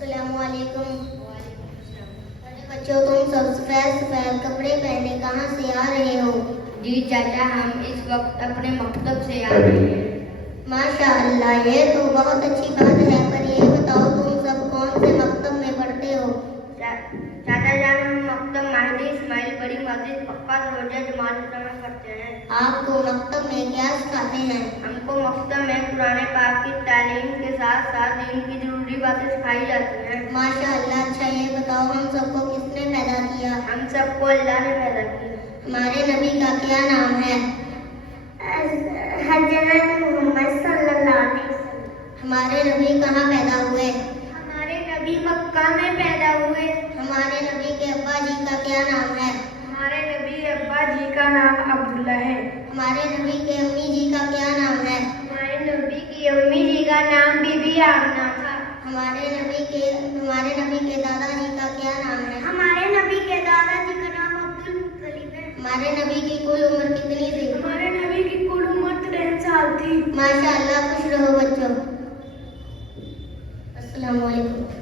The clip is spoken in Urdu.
السلام علیکم۔ ارے بچوں، تم سب سفید سفید کپڑے پہنے کہاں سے آ رہے ہو؟ جی چاچا، ہم اس وقت اپنے مکتب سے آ رہے ہیں۔ ماشاء اللہ، یہ تو بہت اچھی بات ہے، پر یہ بتاؤ تم سب کون سے مکتب میں پڑھتے ہو؟ چاچا جان، ہم مکتب مہدی اسماعیل بڑی مسجد پکا دروازہ جماعت میں پڑھتے ہیں۔ آپ کو مکتب میں کیا سکھاتے ہیں؟ ہم کو مکتب میں قرآن پاک کی تعلیم کے ساتھ ساتھ دین کی ضروری باتیں سکھائی جاتی ہیں۔ ماشاء اللہ، اچھا یہ بتاؤ ہم سب کو کس نے پیدا کیا؟ ہم سب کو اللہ نے پیدا کیا۔ ہمارے نبی کا کیا نام ہے؟ حضرت محمد صلی اللہ علیہ وسلم۔ ہمارے نبی کہاں پیدا ہوئے؟ ہمارے نبی مکہ میں پیدا ہوئے۔ ہمارے نبی کے ابا جی کا کیا نام ہے؟ ہمارے نبی ابا جی کا نام عبداللہ ہے۔ ہمارے نبی کے امی جی کا کیا نام ہے؟ ہمارے نبی کی امی جی کا نام بی بی آمنہ تھا۔ ہمارے نبی کے دادا جی کا کیا نام ہے؟ ہمارے نبی کے دادا جی کا نام عبدالمطلب ہے۔ ہمارے نبی کی کل عمر کتنی تھی؟ ہمارے نبی کی کل عمر 63 سال تھی۔ ماشاء اللہ، خوش رہو بچوں۔ السلام علیکم۔